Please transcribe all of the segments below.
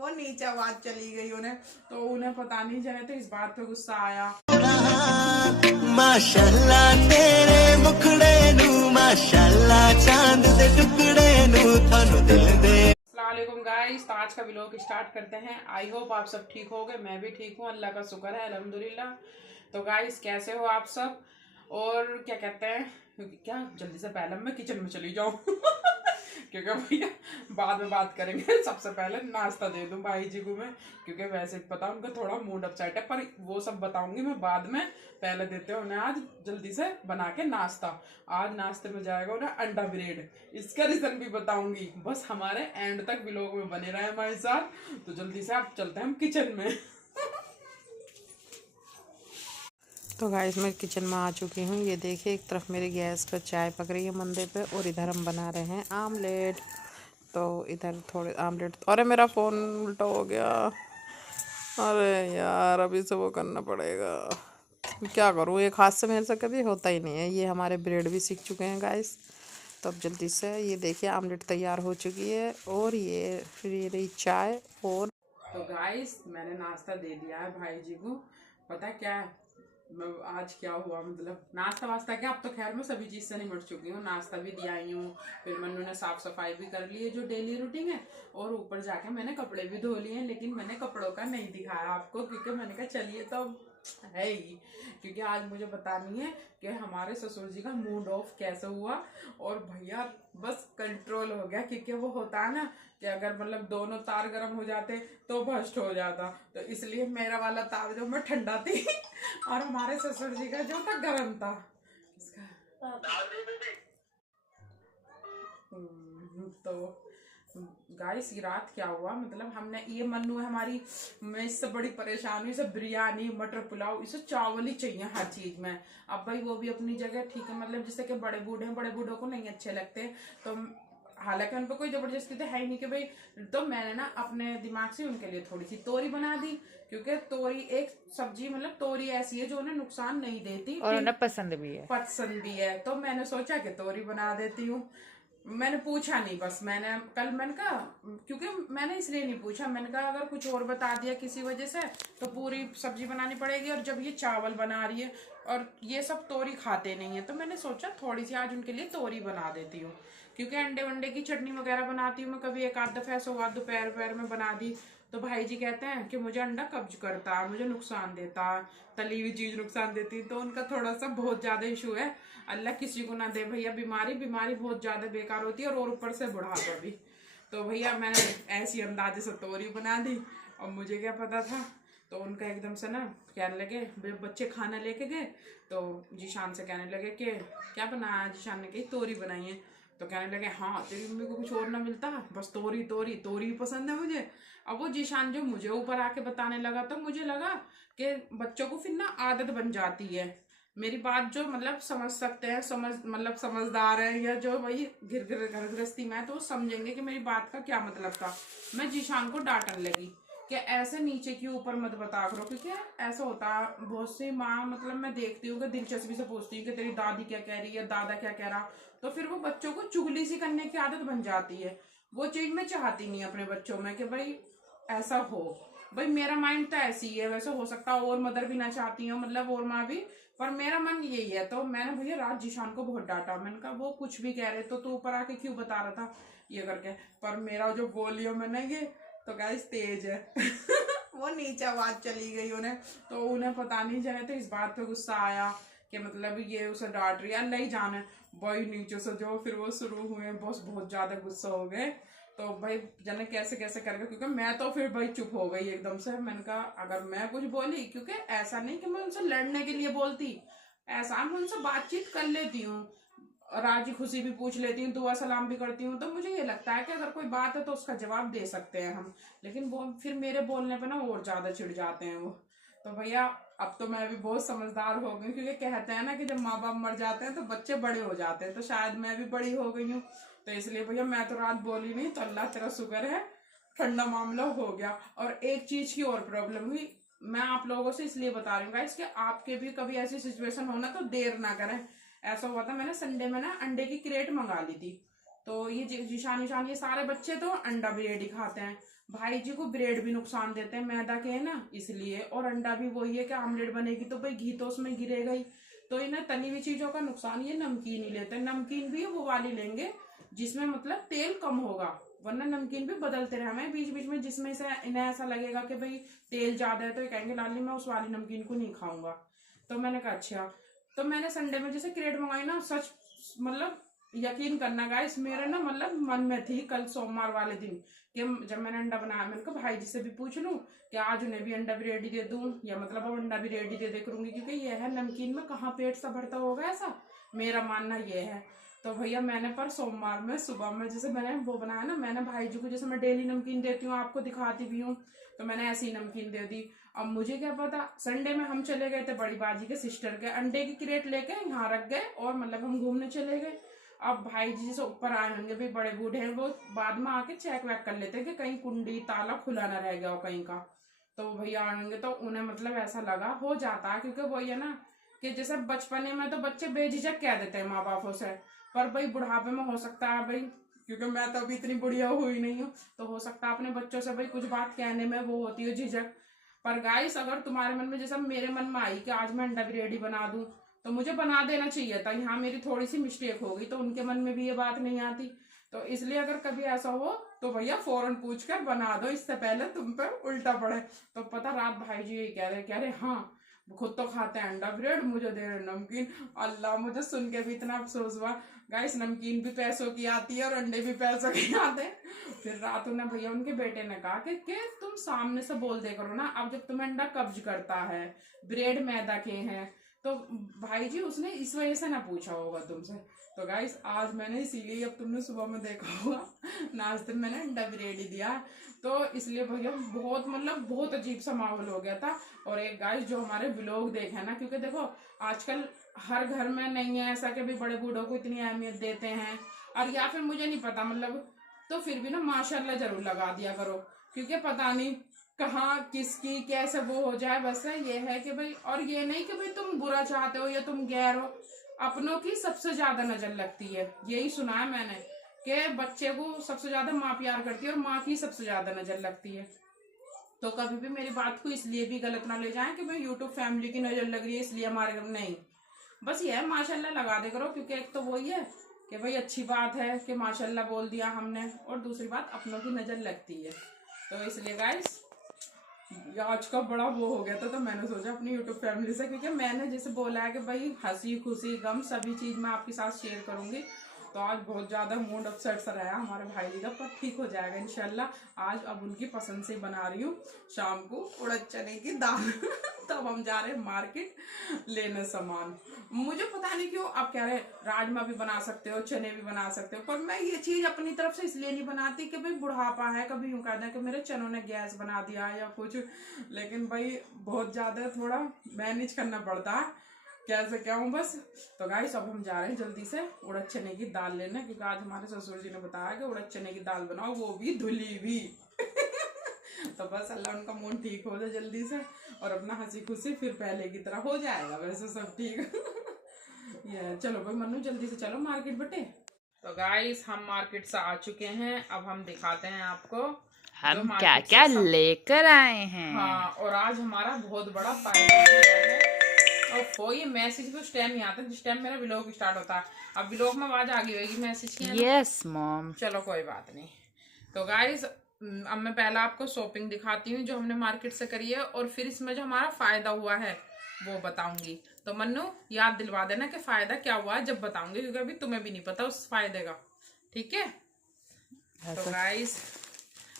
वो नीचे आवाज चली गई उन्हें, तो उन्हें पता नहीं चले, तो इस बात पे गुस्सा आया। माशाल्लाह तेरे मुखड़े नू, माशाल्लाह चांद दे टुकड़े नू, थानू दिल दे। अस्सलामुअलैकुम गाइस, तो आज का व्लॉग स्टार्ट करते हैं। आई होप आप सब ठीक होगे, मैं भी ठीक हूँ, अल्लाह का शुक्र है, अल्हम्दुलिल्लाह। तो गाइस कैसे हो आप सब, और क्या कहते हैं, क्या जल्दी से पहले मैं किचन में चली जाऊँ क्योंकि भैया बाद में बात करेंगे। सबसे पहले नाश्ता दे दूं भाई जी को मैं, क्योंकि वैसे पता उनका थोड़ा मूड अपसेट है, पर वो सब बताऊंगी मैं बाद में। पहले देते हैं उन्हें आज जल्दी से बना के नाश्ता। आज नाश्ते में जाएगा उन्हें अंडा ब्रेड, इसका रीजन भी बताऊंगी। बस हमारे एंड तक व्लॉग में बने रहे हमारे साथ। तो जल्दी से आप चलते हैं हम किचन में। तो गाइस मैं किचन में आ चुकी हूँ। ये देखिए एक तरफ मेरी गैस पर चाय पक रही है मंदे पे, और इधर हम बना रहे हैं आमलेट। तो इधर थोड़े आमलेट, अरे मेरा फ़ोन उल्टा हो गया, अरे यार अभी से वो करना पड़ेगा, क्या करूँ, एक हाथ से मेरे से कभी होता ही नहीं है। ये हमारे ब्रेड भी सीख चुके हैं गाइस। तो अब जल्दी से ये देखिए आमलेट तैयार हो चुकी है, और ये रही चाय। और तो गाइस मैंने नाश्ता दे दिया है भाई जी को। पता क्या है आज क्या हुआ, मतलब नाश्ता वास्ता क्या, अब तो खैर मैं सभी चीज़ से निपट चुकी हूँ। नाश्ता भी दिया ही हूँ, फिर मन्नू ने साफ सफाई भी कर ली है जो डेली रूटीन है, और ऊपर जाके मैंने कपड़े भी धो लिए हैं। लेकिन मैंने कपड़ों का नहीं दिखाया आपको, क्योंकि मैंने कहा चलिए तो है ही, क्योंकि आज मुझे बतानी है कि हमारे ससुर जी का मूड ऑफ कैसे हुआ। और भैया बस कंट्रोल हो गया, क्योंकि वो होता है ना कि अगर मतलब दोनों तार गर्म हो जाते तो भस्ट हो जाता। तो इसलिए मेरा वाला तार जो मैं ठंडा थी और हमारे ससुर जी का जो था गर्म था। तो गाइस ये रात क्या हुआ, मतलब हमने ये मन्नू है हमारी, मैं इससे बड़ी परेशान हूँ। इसे बिरयानी मटर पुलाव, इसे चावल ही चाहिए हर चीज में। अब भाई वो भी अपनी जगह ठीक है, मतलब जैसे कि बड़े बूढ़े हैं, बड़े बूढ़ों को नहीं अच्छे लगते। तो हालांकि उन पर कोई जबरदस्ती तो है ही नहीं कि भाई, तो मैंने ना अपने दिमाग से उनके लिए थोड़ी सी तोरी बना दी, क्योंकि तोरी एक सब्जी, मतलब तोरी ऐसी है जो उन्हें नुकसान नहीं देती और उन्हें पसंद भी है। तो मैंने सोचा कि तोरी बना देती हूँ। मैंने पूछा नहीं, बस मैंने कहा, क्योंकि मैंने इसलिए नहीं पूछा, मैंने कहा अगर कुछ और बता दिया किसी वजह से तो पूरी सब्जी बनानी पड़ेगी। और जब ये चावल बना रही है और ये सब तोरी खाते नहीं है, तो मैंने सोचा थोड़ी सी आज उनके लिए तोरी बना देती हूँ। क्योंकि अंडे वंडे की चटनी वगैरह बनाती हूँ मैं, कभी एक आध दफा ऐसा हुआ दोपहर में बना दी, तो भाई जी कहते हैं कि मुझे अंडा कब्ज करता है, मुझे नुकसान देता है, तली हुई चीज नुकसान देती है। तो उनका थोड़ा सा बहुत ज्यादा इशू है। अल्लाह किसी को ना दे भैया बीमारी बहुत ज्यादा बेकार होती है, और ऊपर से बुढ़ापा भी। तो भैया मैंने ऐसी अंदाजे से तोरी बना दी, और मुझे क्या पता था। तो उनका एकदम से ना कहने लगे, बच्चे खाना लेके गए, तो जीशान से कहने लगे कि क्या बनाया। जीशान ने कही तोरी बनाई है। तो कहने लगे हाँ तेरी मम्मी को कुछ और ना मिलता, बस तोरी तोरी तोरी पसंद है मुझे। अब वो जीशान जो मुझे ऊपर आके बताने लगा, तो मुझे लगा कि बच्चों को फिर ना आदत बन जाती है। मेरी बात जो मतलब समझ सकते हैं, मतलब समझदार है, या जो वही घर गृहस्थी में है, तो वो समझेंगे कि मेरी बात का क्या मतलब था। मैं जीशान को डांटने लगी कि ऐसे नीचे की ऊपर मत बता करो, क्योंकि ऐसा होता है बहुत सी माँ, मतलब मैं देखती हूँ कि दिलचस्पी से पूछती हूँ कि तेरी दादी क्या कह रही है, दादा क्या कह रहा, तो फिर वो बच्चों को चुगली सी करने की आदत बन जाती है। वो चीज मैं चाहती नहीं अपने बच्चों में कि भाई ऐसा हो। भाई मेरा माइंड तो ऐसी है, वैसे हो सकता है और मदर भी ना चाहती हो, मतलब और माँ भी, पर मेरा मन यही है। तो मैंने भैया रात जीशान को बहुत डांटा, मैंने कहा वो कुछ भी कह रहे तो तू ऊपर आके क्यों बता रहा था ये करके। पर मेरा जो वॉल्यूम है ना ये तो गाइस तेज है वो नीचे आवाज चली गई उन्हें, तो उन्हें पता नहीं चले, तो इस बात पे गुस्सा आया कि मतलब ये उसे डांट रही है, अल्लाह ही जाने। भाई नीचे से जो फिर वो शुरू हुए, बस बहुत ज्यादा गुस्सा हो गए। तो भाई जाने कैसे कैसे करके, क्योंकि मैं तो फिर भाई चुप हो गई एकदम से। मैंने कहा अगर मैं कुछ बोली, क्योंकि ऐसा नहीं कि मैं उनसे लड़ने के लिए बोलती, ऐसा मैं उनसे बातचीत कर लेती हूँ, राजी खुशी भी पूछ लेती हूँ, दुआ सलाम भी करती हूँ। तो मुझे ये लगता है कि अगर कोई बात है तो उसका जवाब दे सकते हैं हम। लेकिन वो फिर मेरे बोलने पे ना और ज्यादा चिढ़ जाते हैं वो। तो भैया अब तो मैं भी बहुत समझदार हो गई, क्योंकि कहते हैं ना कि जब माँ बाप मर जाते हैं तो बच्चे बड़े हो जाते हैं, तो शायद मैं भी बड़ी हो गई हूँ। तो इसलिए भैया मैं तो रात बोली नहीं, तो अल्लाह तेरा शुक्र है ठंडा मामला हो गया। और एक चीज की और प्रॉब्लम हुई, मैं आप लोगों से इसलिए बता रही हूँ गाइस कि आपके भी कभी ऐसी सिचुएशन हो ना तो देर ना करें। ऐसा हुआ था, मैंने संडे में ना अंडे की क्रेट मंगा ली थी। तो ये जीशान ईशान ये सारे बच्चे तो अंडा ब्रेड ही खाते हैं। भाई जी को ब्रेड भी नुकसान देते हैं, मैदा के है ना, इसलिए। और अंडा भी वही है कि आमलेट बनेगी तो भाई घी तो उसमें गिरेगा ही, तो इन्हें तली हुई चीजों का नुकसान। ये नमकीन ही लेते हैं, नमकीन भी वो वाली लेंगे जिसमें मतलब तेल कम होगा, वरना नमकीन भी बदलते रहे हमें बीच बीच में, जिसमें से इन्हें ऐसा लगेगा कि भाई तेल ज्यादा है तो ये कहेंगे लाली मैं उस वाली नमकीन को नहीं खाऊंगा। तो मैंने कहा अच्छा। तो मैंने संडे में जैसे क्रेड मंगाई ना, सच मतलब यकीन करना गाइस, मेरे ना मतलब मन में थी कल सोमवार वाले दिन कि जब मैंने अंडा बनाया, मैंने कहा भाई जी से भी पूछ लूं कि आज उन्हें भी अंडा भी रेडी दे दूं, या मतलब अब अंडा भी रेडी दे करूंगी, क्योंकि ये है नमकीन में कहाँ पेट सा भरता होगा, ऐसा मेरा मानना ये है। तो भैया मैंने पर सोमवार में सुबह में जैसे मैंने वो बनाया ना, मैंने भाई जी को जैसे मैं डेली नमकीन देती हूँ, आपको दिखाती भी हूँ, तो मैंने ऐसी नमकीन दे दी। अब मुझे क्या पता, संडे में हम चले गए थे बड़ी बाजी के सिस्टर के, अंडे की क्रेट लेके यहाँ रख गए और मतलब हम घूमने चले गए। अब भाई जी जैसे ऊपर आए होंगे, भाई बड़े बूढ़े हैं, वो बाद में आके चेक वेक कर लेते हैं कि कहीं कुंडी ताला खुला ना रह गया हो कहीं का। तो भैया आएंगे तो उन्हें मतलब ऐसा लगा, हो जाता है, क्योंकि वही है ना कि जैसे बचपने में तो बच्चे बेझिझक कह देते हैं माँ बापों से, पर भाई बुढ़ापे में हो सकता है भाई, क्योंकि मैं तो अभी इतनी बुढ़िया हुई नहीं हूँ, तो हो सकता है अपने बच्चों से भाई कुछ बात कहने में वो होती है झिझक। पर गाइस अगर तुम्हारे मन में जैसा मेरे मन में आई कि आज मैं अंडा बिरयानी बना दूं, तो मुझे बना देना चाहिए था। यहाँ मेरी थोड़ी सी मिस्टेक हो गई, तो उनके मन में भी ये बात नहीं आती। तो इसलिए अगर कभी ऐसा हो तो भैया फौरन पूछ कर बना दो, इससे पहले तुम पे उल्टा पड़े। तो पता रात भाई जी यही कह रहे हाँ खुद तो खाते हैं अंडा ब्रेड, मुझे दे रहे नमकीन। अल्लाह, मुझे सुन के भी इतना अफसोस हुआ। गाइस नमकीन भी पैसों की आती है और अंडे भी पैसों के आते हैं। फिर रात उन्हें भैया उनके बेटे ने कहा कि तुम सामने से बोल दे करो ना, अब जब तुम्हें अंडा कब्ज करता है, ब्रेड मैदा के हैं, तो भाई जी उसने इस वजह से ना पूछा होगा तुमसे। तो गाइस आज मैंने इसीलिए, अब तुमने सुबह में देखा होगा नाश्ते में मैंने अंडा बिरयानी दिया, तो इसलिए भैया बहुत मतलब बहुत अजीब सा माहौल हो गया था। और एक गाइस जो हमारे व्लॉग देखे ना, क्योंकि देखो आजकल हर घर में नहीं है ऐसा कि भी बड़े बूढ़ों को इतनी अहमियत देते हैं, और या फिर मुझे नहीं पता मतलब, तो फिर भी ना माशाल्लाह जरूर लगा दिया करो, क्योंकि पता नहीं कहाँ किसकी कैसे वो हो जाए। बस ये है कि भाई, और ये नहीं कि भाई तुम बुरा चाहते हो या तुम गैर हो, अपनों की सबसे ज्यादा नजर लगती है। यही सुना है मैंने कि बच्चे को सबसे ज्यादा माँ प्यार करती है और माँ की सबसे ज्यादा नजर लगती है। तो कभी भी मेरी बात को इसलिए भी गलत ना ले जाएं कि भाई यूट्यूब फैमिली की नजर लग रही है इसलिए हमारे घर नहीं। बस ये है माशाल्लाह लगा दे करो, क्योंकि एक तो वही है कि भाई अच्छी बात है कि माशाल्लाह बोल दिया हमने, और दूसरी बात अपनों की नजर लगती है। तो इसलिए गाइस आज का बड़ा वो हो गया था, तो मैंने सोचा अपनी यूट्यूब फैमिली से, क्योंकि मैंने जैसे बोला है कि भाई हंसी खुशी गम सभी चीज मैं आपके साथ शेयर करूंगी। तो आज बहुत ज्यादा मूड अपसेट सा रहा हमारे भाई जी का, पर ठीक हो जाएगा इंशाल्लाह। आज अब उनकी पसंद से बना रही हूँ शाम को उड़द चने की दाल तब हम जा रहे हैं मार्केट लेने सामान। मुझे पता नहीं क्यों आप कह रहे राजमा भी बना सकते हो, चने भी बना सकते हो, पर मैं ये चीज अपनी तरफ से इसलिए नहीं बनाती कि भाई बुढ़ापा है, कभी यूं कहते हैं कि मेरे चनों ने गैस बना दिया या कुछ, लेकिन भाई बहुत ज्यादा थोड़ा मैनेज करना पड़ता है, कैसे क्या हूँ बस। तो गाइस अब हम जा रहे हैं जल्दी से उड़द चने की दाल लेने, क्योंकि आज हमारे ससुर जी ने बताया कि उड़द चने की दाल बनाओ, वो भी धुली भी तो बस अल्लाह उनका मूड ठीक हो जाए जल्दी से, और अपना हंसी खुशी फिर पहले की तरह हो जाएगा वैसे सब ठीक ये चलो भाई मन्नू जल्दी से चलो मार्केट बटे। तो गाइस हम मार्केट से आ चुके हैं, अब हम दिखाते हैं आपको हम क्या क्या लेकर आए हैं। हाँ, और आज हमारा बहुत बड़ा फायदा है। और ये मैसेज भी उस टाइम नहीं आता जिस टाइम मेरा व्लॉग स्टार्ट होता है, अब व्लॉग में आवाज आ गई होगी मैसेज की। Yes mom. चलो कोई बात नहीं। तो गाइस अब मैं पहला आपको शॉपिंग दिखाती हूँ जो हमने मार्केट से करी है, और फिर इसमें जो हमारा फायदा हुआ है वो बताऊंगी। तो मन्नू याद दिलवा देना कि फायदा क्या हुआ है जब बताऊंगी, क्योंकि अभी तुम्हें भी नहीं पता उस फायदे का, ठीक है। तो गाइस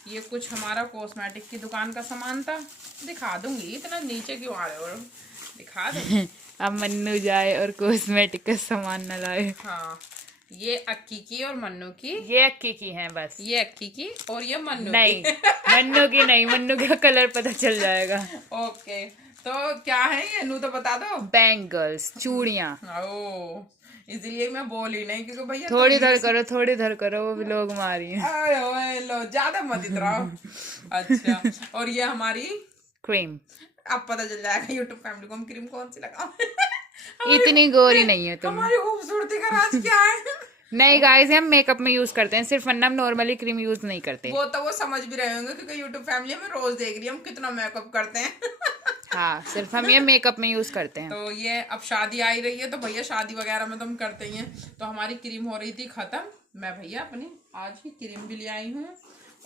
ये कुछ हमारा कॉस्मेटिक की दुकान का सामान था, दिखा दूंगी, इतना नीचे क्यों आ रहे हो, दिखा दूंगी। अब मन्नू जाए और कॉस्मेटिक का सामान न लाए। हाँ ये अक्की की और मन्नू की, ये अक्की की हैं बस, ये अक्की की और ये मन्नू नहीं की। मन्नू की नहीं, मन्नू का कलर पता चल जाएगा। ओके तो क्या है ये नू तो बता दो। बैंगल्स, चूड़ियाँ। ओ इसलिए मैं बोल ही नहीं, क्योंकि भैया थोड़ी इधर करो वो भी लोग मारी है। लो ज्यादा मत इतराओ। अच्छा और ये हमारी क्रीम, अब पता चल जाएगा यूट्यूब फैमिली को हम क्रीम कौन सी लगाओ। इतनी गोरी नहीं है तुम। हमारी खूबसूरती का राज क्या है। नहीं गाइस, हम मेकअप में यूज करते हैं सिर्फ, वरना हम नॉर्मली क्रीम यूज नहीं करते। वो तो वो समझ भी रहे होंगे क्योंकि यूट्यूब फैमिली में रोज देख रही है हम कितना मेकअप करते हैं। हाँ, सिर्फ हम ये मेकअप में यूज करते हैं। तो ये अब शादी आई रही है तो भैया शादी वगैरह में तो हम करते ही हैं। तो हमारी क्रीम हो रही थी खत्म, मैं भैया अपनी आज ही क्रीम भी ले आई हूँ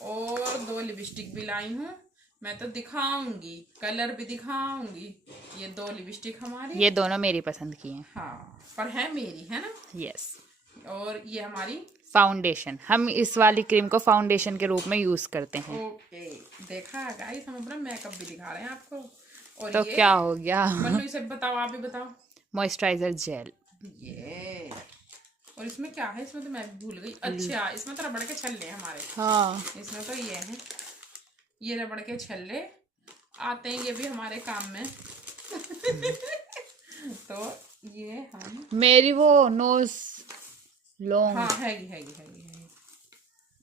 और 2 लिपस्टिक भी लाई हूँ। मैं तो दिखाऊंगी, कलर भी दिखाऊंगी। ये 2 लिपस्टिक हमारी, ये दोनों मेरी पसंद की हैं। हाँ पर है मेरी, है ना। यस। और ये हमारी फाउंडेशन, हम इस वाली क्रीम को फाउंडेशन के रूप में यूज करते हैं। ओके, देखा गाइस, हम अपना मेकअप भी दिखा रहे हैं आपको। और तो ये क्या हो गया? मन्नू इसे बताओ, आप भी बताओ। Moisturiser gel. ये और इसमें क्या है, इसमें तो मैं भी भूल गई। अच्छा, इसमें तो रबड़ के छल्ले हैं हमारे। हाँ, इसमें तो ये है, ये रबड़ के छल्ले आते हैं, ये भी हमारे काम में। तो ये हम मेरी वो नोज लॉन्ग। हाँ हैगी।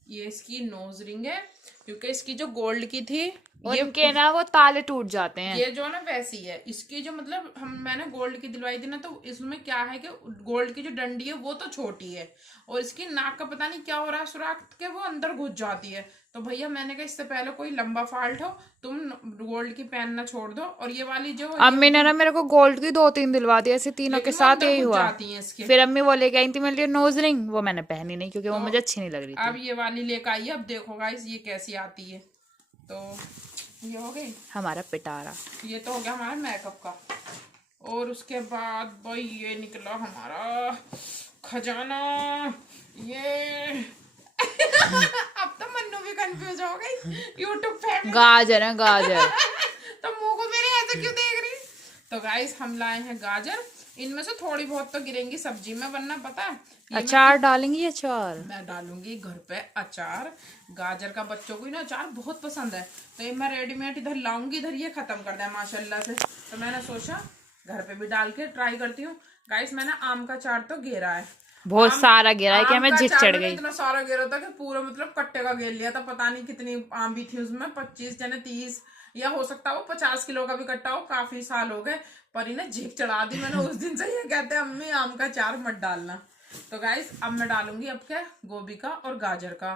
ये इसकी नोज रिंग है क्योंकि इसकी जो गोल्ड की थी उनके ना वो ताले टूट जाते हैं। ये जो ना वैसी है इसकी, जो मतलब मैंने गोल्ड की दिलवाई थी ना, तो इसमें क्या है कि गोल्ड की जो डंडी है वो तो छोटी है और इसकी नाक का पता नहीं क्या हो रहा है सुराख के, वो अंदर घुस जाती है। तो भैया मैंने कहा इससे पहले कोई लंबा फाल्ट हो तुम गोल्ड की पहनना छोड़ दो। और ये वाली जो अम्मी ने ना मेरे को गोल्ड की 2-3 दिलवा दी, ऐसे तीनों के साथ यही हुआ। इसके फिर अम्मी वो लेके आई थी मेरे लिए नोज रिंग, वो मैंने पहनी नहीं क्योंकि वो मुझे अच्छी नहीं लग रही अब थी। ये वाली लेकर आई है, अब देखो गाइस ये कैसी आती है। तो ये हो गई हमारा पिटारा। ये तो हो गया हमारा मेकअप का। और उसके बाद भाई ये निकला हमारा खजाना, ये अब तो मन्नू भी कंफ्यूज हो गई यूट्यूब फैमिली। गाजर है गाजर। तो मुंह को मेरे ऐसे क्यों देख रही। तो गाइस हम लाए हैं गाजर, इनमें से थोड़ी बहुत तो गिरेंगी सब्जी में, वरना पता है अचार डालेंगी। अचार मैं डालूंगी घर पे अचार। गाजर का बच्चों को ही ना अचार बहुत पसंद है, तो ये मैं रेडीमेड इधर लाऊंगी, इधर ये खत्म कर दिया माशाल्लाह से। तो मैंने सोचा घर पे भी डाल के ट्राई करती हूँ। गाइस मैंने आम का अचार तो घेरा है, बहुत सारा गिरा है कि हमें झिक चढ़ गई। इतना सारा घेरा था कि पूरा मतलब कट्टे का घेर लिया था। पता नहीं कितनी आम भी थी उसमें, 25 यानी 30 या हो सकता है वो 50 किलो का भी कट्टा हो। काफी साल हो गए पर इन्हें झिक चढ़ा दी मैंने उस दिन से। ये कहते हैं अम्मी आम का अचार मत डालना। तो गाइस अब मैं डालूंगी अब क्या, गोभी का और गाजर का।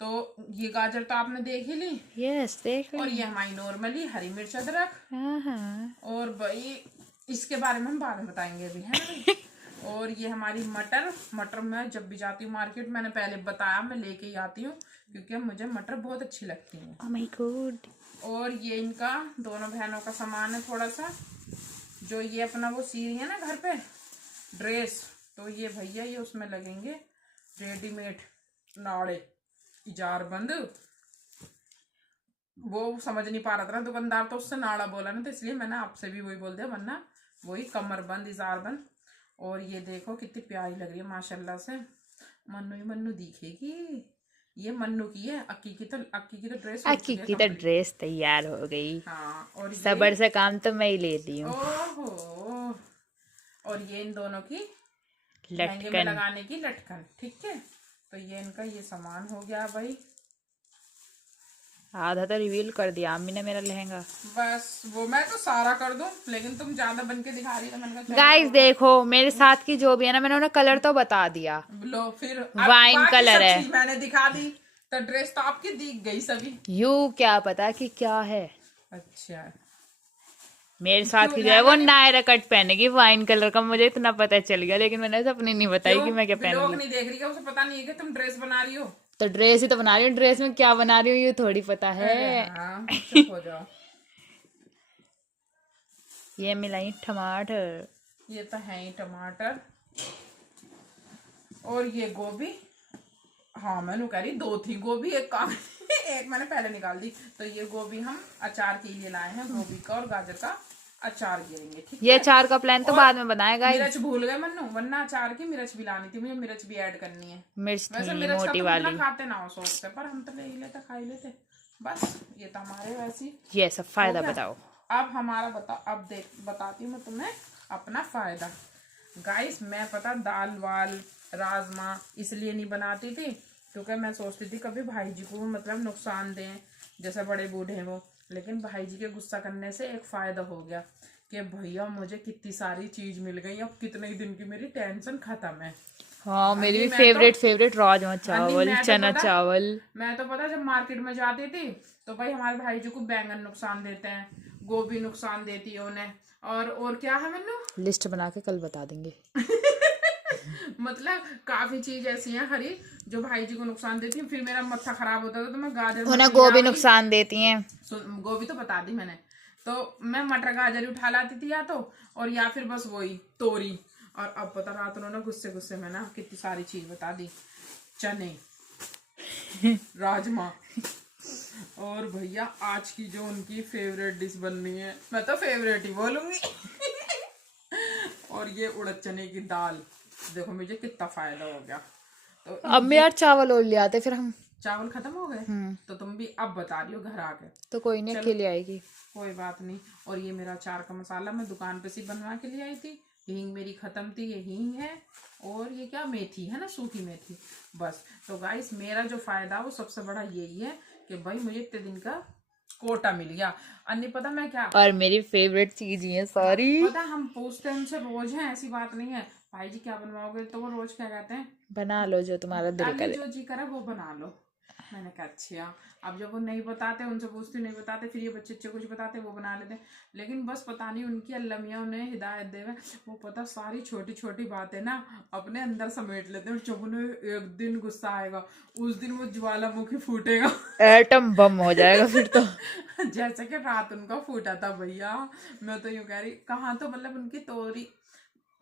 तो ये गाजर तो आपने देख ही ली। यस, देख और ये हमारी नॉर्मली हरी मिर्च अदरक। और भाई इसके बारे में हम बाद में बताएंगे अभी, है ना भाई। और ये हमारी मटर मैं जब भी जाती हूँ मार्केट, मैंने पहले बताया मैं लेके ही आती हूँ क्योंकि मुझे मटर बहुत अच्छी लगती है। Oh my God. और ये इनका दोनों बहनों का सामान है थोड़ा सा, जो ये अपना वो सी रही है ना घर पे ड्रेस, तो ये भैया ये उसमें लगेंगे रेडीमेड नाड़े इजार बंद। वो समझ नहीं पा रहा था ना दुकानदार, तो उससे नाड़ा बोला ना, तो इसलिए मैंने आपसे भी वही बोल दिया, वरना वही कमर बंद इजार बंद। और ये देखो कितनी प्यारी लग रही है माशाल्लाह से, मन्नू ही मन्नू दिखेगी। ये मन्नू की है, अक्की की तो ड्रेस अक्की की तो ड्रेस तैयार हो गई। हाँ, और सबर से काम तो मैं ही लेती हूँ। ओहो, और ये इन दोनों की लहंगे में लटकन लगाने की लटकन, ठीक है। तो ये इनका ये सामान हो गया भाई। आधा तो रिवील कर दिया अम्मी ने मेरा लहंगा। बस वो मैं तो सारा कर दूं, लेकिन तुम ज्यादा बन के दिखा रही हो, मैंने कहा गाइस देखो मेरे साथ की जो भी है ना, मैंने उन्हें कलर तो बता दिया। लो फिर वाइन कलर है, मैंने दिखा दी, तो ड्रेस तो आपकी दिख गई सभी। यू क्या पता कि क्या है। अच्छा, मेरे साथ की जो है वो नायरा कट पहनेगी वाइन कलर का, मुझे इतना पता चल गया, लेकिन मैंने अपनी नहीं बताई कि मैं क्या लोग पहनूंगी। नहीं देख रही है, उसे पता नहीं है कि तुम ड्रेस बना रही हो। तो ड्रेस ही तो बना रही हूँ, ड्रेस में क्या बना रही हूँ ये थोड़ी पता है। हाँ, चुप हो जाओ। ये मिलाई टमाटर, ये तो है ही टमाटर, और ये गोभी। हाँ मैंने कह रही 2 थी गोभी, एक काम एक मैंने पहले निकाल दी। तो ये गोभी हम अचार के लिए लाए हैं, गोभी का और गाजर का अचार गिरेंगे, ठीक है। ये अचार का प्लान तो बाद में बनाएगा। मिर्च भूल गए मन्नू, वरना अचार की मिर्च भी लानी थी मुझे, मिर्च भी ऐड करनी है। मिर्च वैसे थी मिर्च का मोटी तो वाली। इतना खाते ना हो सोचते, पर हम तो ले ही लेते, खा ही लेते। बस ये तो हमारे वैसी। ये सब फायदा हो गया? बताओ। अब हमारा अब बताती हूँ मैं तुम्हें अपना फायदा। गाइस मैं पता दाल वाल राजमा इसलिए नहीं बनाती थी क्योंकि मैं सोचती थी कभी भाई जी को मतलब नुकसान दें, जैसे बड़े बूढ़े हैं वो। लेकिन भाई जी के गुस्सा करने से एक फायदा हो गया कि भैया मुझे कितनी सारी चीज मिल गई, अब कितने ही दिन की मेरी टेंशन खत्म है। हाँ मेरी भी मैं फेवरेट राजमा चावल, मैं तो चना पता- चावल। मैं तो पता जब मार्केट में जाती थी तो भाई हमारे भाई जी को बैंगन नुकसान देते हैं, गोभी नुकसान देती है उन्हें, और क्या है मैनू लिस्ट बना के कल बता देंगे। मतलब काफी चीज ऐसी हैं हरी जो भाई जी को नुकसान देती है। फिर मेरा मत्था खराब होता था तो मैं गाजर उन्हें मटर ले गोभी आई। नुकसान देती हैं। गोभी तो बता दी मैंने। तो मैं मटर गाजर ही उठा लाती थी या तो, और या फिर बस वही तोरी। और अब पता रात उन्होंने गुस्से गुस्से में ना कितनी सारी चीज बता दी, चने राजमा, और भैया आज की जो उनकी फेवरेट डिश बननी है, मैं तो फेवरेट ही बोलूंगी और ये उड़द चने की दाल। देखो मुझे कितना फायदा हो गया। तो अब यार चावल और ले आते फिर हम। चावल खत्म हो गए तो तुम भी अब बता रही हो घर आके। तो कोई नहीं, अकेले आएगी। कोई बात नहीं। और ये मेरा अचार का मसाला मैं दुकान पे से बनवा के ले आई थी। हींग मेरी खत्म थी, ये हींग है। और ये क्या मेथी है ना, सूखी मेथी। बस तो गाइस मेरा जो फायदा वो सबसे बड़ा यही है कि भाई मुझे इतने दिन का कोटा मिल गया। अन्य पता मैं क्या, और मेरी फेवरेट चीज ये सारी। पता हम पूछते हैं उनसे रोज हैं, ऐसी बात नहीं है। भाई जी क्या बनवाओगे, तो वो रोज क्या कहते हैं, बना लो जो तुम्हारा दिल अभी करे। जो जी करे वो बना लो। मैंने कहा अच्छा। अब जब वो नहीं बताते, उनसे पूछते नहीं बताते, फिर ये बच्चे कुछ बताते वो बना लेते। लेकिन बस पता नहीं उनकी अल्लाह मियां उन्हें हिदायत देवे, वो पता सारी छोटी छोटी बातें ना अपने अंदर समेट लेते हैं। और जब उन्हें एक दिन गुस्सा आएगा उस दिन वो ज्वालामुखी फूटेगा एटम बम हो जाएगा फिर तो। जैसे कि रात उनका फूटा था भैया। मैं तो यूं कह रही कहाँ, तो मतलब उनकी तोरी।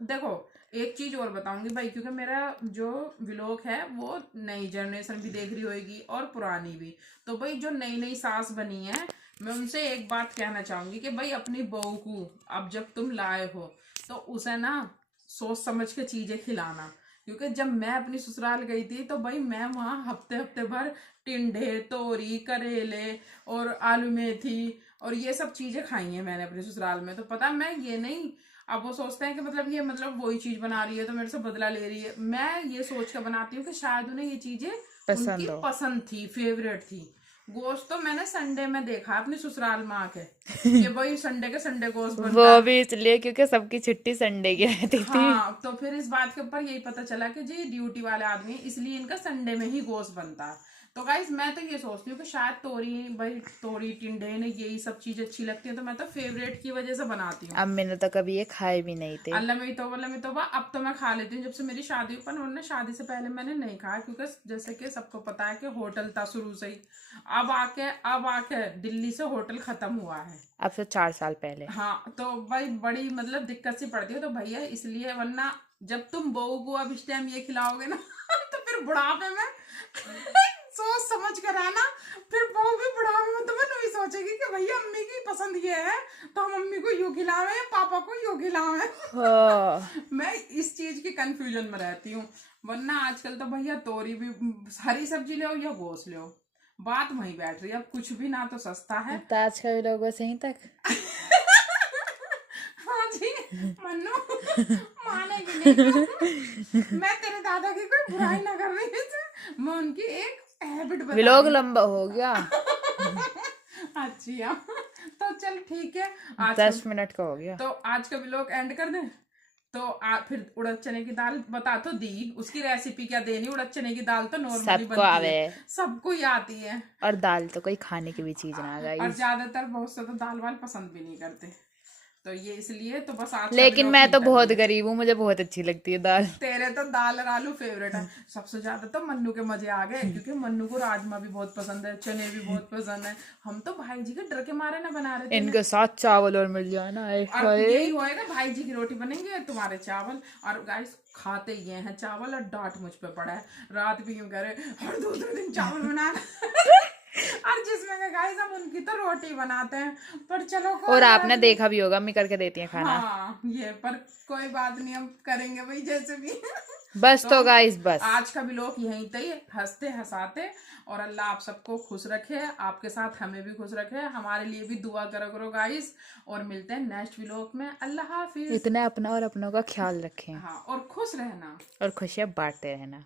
देखो एक चीज और बताऊंगी भाई, क्योंकि मेरा जो व्लॉग है वो नई जनरेशन भी देख रही होगी और पुरानी भी। तो भाई जो नई नई सास बनी है, मैं उनसे एक बात कहना चाहूंगी कि भाई अपनी बहू को अब जब तुम लाए हो तो उसे ना सोच समझ के चीजें खिलाना। क्योंकि जब मैं अपनी ससुराल गई थी तो भाई मैं वहाँ हफ्ते हफ्ते भर टिंडे, तोरी, करेले और आलू मेथी और ये सब चीजें खाई हैं मैंने अपने ससुराल में। तो पता मैं ये नहीं, अब वो सोचते हैं कि मतलब ये मतलब वही चीज बना रही है तो मेरे से बदला ले रही है। मैं ये सोच कर बनाती हूँ कि शायद उन्हें ये चीजें उनकी पसंद थी, फेवरेट थी। गोश्त तो मैंने संडे में देखा अपनी ससुराल में आके कि भाई संडे के संडे गोश्त बनता वो है। भी इसलिए क्योंकि सबकी छुट्टी संडे की रहती थी। हाँ तो फिर इस बात के ऊपर यही पता चला कि जी ड्यूटी वाले आदमी हैं, इसलिए इनका संडे में ही गोश्त बनता है। तो गाइस मैं तो ये सोचती हूँ कि शायद तोरी टिंडे ने यही सब चीज अच्छी लगती है, तो मैं तो फेवरेट की वजह से बनाती हूँ। अब मैंने तो कभी ये खाए भी नहीं थे। अल्लाह में तो अब तो मैं खा लेती हूँ जब से मेरी शादी हुई। पर वरना शादी से पहले मैंने नहीं खाया, क्योंकि जैसे कि सबको पता है कि होटल था शुरू से ही। अब आके दिल्ली से होटल खत्म हुआ है, अब से 4 साल पहले। हाँ तो भाई बड़ी मतलब दिक्कत सी पड़ती है। तो भैया इसलिए, वरना जब तुम बहू को अब इस टाइम ये खिलाओगे ना तो फिर बुढ़ापे में सोच समझ कर रहना। फिर बहू भी बुढ़ापे में तुम्हें नहीं सोचेगी कि भैया अम्मी की पसंद ये है तो हम अम्मी को यूं खिलावे, पापा को यूं खिलावे। मैं इस चीज की कंफ्यूजन में रहती हूँ। वरना आजकल तो भैया तोरी भी हरी सब्जी ले या गोश्त ले, बात वहीं बैठ रही है। अब कुछ भी ना तो सस्ता है। तो आज का व्लॉग बस यहीं तक। हाँ जी मन्नू मानेगी नहीं। मैं तेरे दादा की कोई बुराई ना कर रही थी, मैं उनकी एक हैबिट बता व्लॉग लंबा हो गया। अच्छी तो चल ठीक है, 10 मिनट का हो गया। तो आज का व्लॉग एंड कर दें। तो फिर उड़द चने की दाल बता तो दी, उसकी रेसिपी क्या देनी। उड़द चने की दाल तो नॉर्मली सबको आवे, सबको ही आती है। और दाल तो कोई खाने की भी चीज ना गाइस। और ज्यादातर बहुत से तो दाल वाल पसंद भी नहीं करते, तो ये इसलिए तो बस आज लेकिन मैं तो बहुत गरीब हूँ, मुझे बहुत अच्छी लगती है दाल। तेरे तो दाल और आलू फेवरेट है। सबसे ज्यादा तो मन्नू के मजे आ गए, क्योंकि मन्नू को राजमा भी बहुत पसंद है, चने भी बहुत पसंद है। हम तो भाई जी के डर के मारे ना बना रहे थे। इनके साथ चावल और मिल जाए ना, और यही होएगा, भाई जी की रोटी बनेंगे, तुम्हारे चावल। और गाइस खाते ये हैं चावल, और डांट मुझ पे पड़ा है। रात भी यूं कह रहे हर दूसरे दिन चावल बनाना और जिसमें गाइस हम उनकी तो रोटी बनाते हैं। पर चलो और आपने देखा भी होगा अम्मी करके देती हैं खाना। हाँ ये पर कोई बात नहीं, हम करेंगे भाई जैसे भी। बस तो गाइस बस आज का व्लॉग यहीं तक, हंसते हंसाते, और अल्लाह आप सबको खुश रखे, आपके साथ हमें भी खुश रखे, हमारे लिए भी दुआ करो गाइस। और मिलते हैं नेक्स्ट व्लॉग में। अल्लाह हाफिज। इतना अपना और अपनों का ख्याल रखें। हाँ और खुश रहना और खुशियां बांटते रहना।